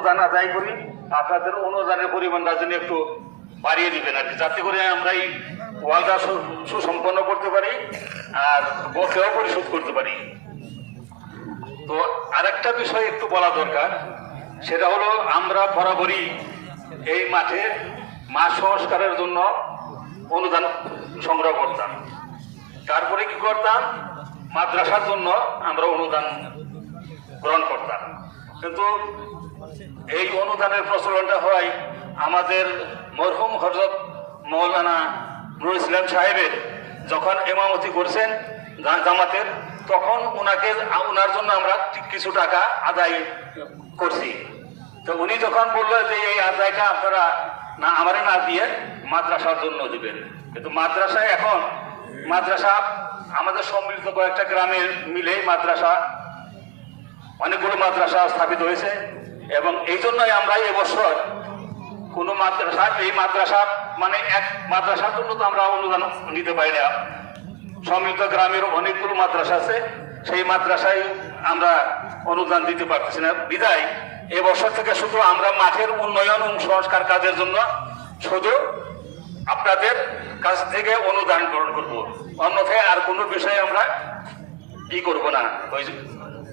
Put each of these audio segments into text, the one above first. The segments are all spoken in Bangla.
অনুদান আদায় করি আপনাদের অনুদানের পরিমাণটা যেন একটু বাড়িয়ে দিবেন আর কি, যাতে করে আমরা এই ওয়ালটা সুসম্পন্ন করতে পারি আর বকেও পরিশোধ করতে পারি। তো আরেকটা বিষয় একটু বলা দরকার, সেটা হলো আমরা বরাবরই এই মাঠে মাঠ সংস্কারের জন্য অনুদান সংগ্রহ করতাম। তারপরে কি করতাম? মাদ্রাসার জন্য আমরা অনুদান গ্রহণ করতাম। কিন্তু এই অনুদানের প্রচলনটা হয় আমাদের মরহুম হজরত মৌলানা নুর ইসলাম সাহেবের। যখন এমামতি করছেন জামাতের, তখন উনাকে ওনার জন্য আমরা কিছু টাকা আদায় করছি। তো উনি যখন বলল যে এই আদায়টা আপনারা না, আমারে না দিয়ে মাদ্রাসার জন্য দিবেন। কিন্তু মাদ্রাসায় এখন, মাদ্রাসা আমাদের সম্মিলিত কয়েকটা গ্রামের মিলে মাদ্রাসা, অনেকগুলো মাদ্রাসা স্থাপিত হয়েছে। এবং এই জন্যই আমরা এবছর কোনো মাদ্রাসা, এই মাদ্রাসা মানে এক মাদ্রাসার জন্য তো আমরা অনুদান নিতে পারি না। সম্মিলিত গ্রামের অনেকগুলো মাদ্রাসা আছে, সেই মাদ্রাসায় আমরা অনুদান দিতে পারতেছি না। বিদায় এবছর থেকে শুধু আমরা মাঠের উন্নয়ন ও সংস্কার কাজের জন্য শুধু আপনাদের কাছ থেকে অনুদান গ্রহণ করব। অন্যথায় আর কোনো বিষয়ে আমরা কি করব না, ওই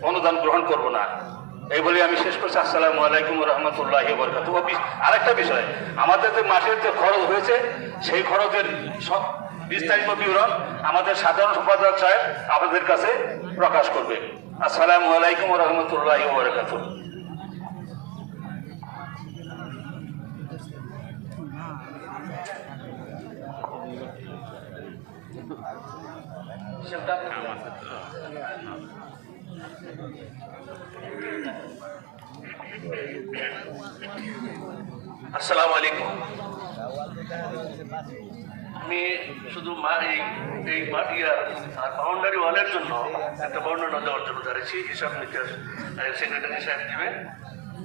অনুদান গ্রহণ করব না। এই বলে আমি শেষ করছি। আসসালামু আলাইকুম রহমতুল্লাহ বরকাত আরেকটা বিষয়। আমাদের যে মাঠের যে খরচ হয়েছে, সেই খরচের বিস্তারিত বিবরণ আমাদের সাধারণ সম্পাদক সাহেব আমাদের কাছে প্রকাশ করবে। আসসালামু আলাইকুম রহমতুল্লাহ বরকাত আসসালামু আলাইকুম আমি শুধু মা- এই এই মাটিয়ার আর বাউন্ডারি ওয়ালের জন্য একটা বর্ণনা দেওয়ার জন্য দাঁড়িয়েছি। হিসাব নিকাশ সেক্রেটারি সাহেব দিবেন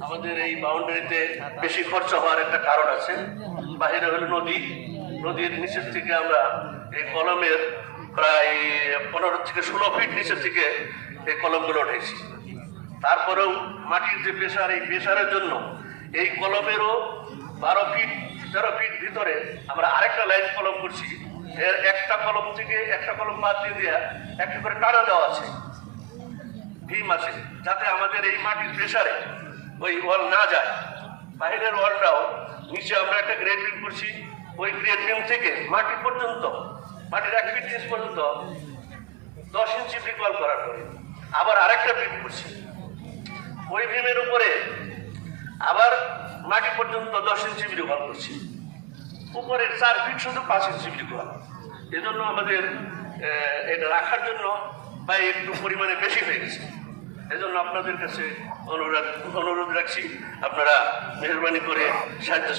আমাদের এই বাউন্ডারিতে বেশি খরচা হওয়ার একটা কারণ আছে। বাহিরে হলো নদী। নদীর নিচের থেকে আমরা এই কলমের প্রায় পনেরো থেকে ষোলো ফিট নিচের থেকে এই কলমগুলো উঠেছি তারপরেও মাটির যে প্রেশার এই প্রেশারের জন্য এই কলমেরও বারো ফিট, তেরো ফিট ভিতরে আমরা আরেকটা লাইন কলম করছি। এর একটা কলম থেকে একটা কলম বাদ দিয়ে দেওয়া একটা করে টানা দেওয়া আছে। ভীম আছে, যাতে আমাদের এই মাটির প্রেশারে ওই ওয়াল না যায়। বাইরের ওয়ালটাও নিচে আমরা একটা গ্রেড বিম করছি। ওই গ্রেড বিম থেকে মাটি পর্যন্ত, মাটির এক ফিট পর্যন্ত দশ ইঞ্চি ব্রিক ওয়াল করার পরে আবার আরেকটা বিম করছি। ওই ভীমের উপরে আবার মাটি পর্যন্ত দশ ইঞ্চি ওয়াল করছি। উপরের চার ফিট শুধু পাঁচ ইঞ্চি বিরোধ এজন্য আমাদের এটা রাখার জন্য বা একটু পরিমাণে বেশি হয়ে গেছে। এজন্য আপনাদের কাছে অনুরোধ অনুরোধ রাখছি, আপনারা মেহরবানি করে সাহায্য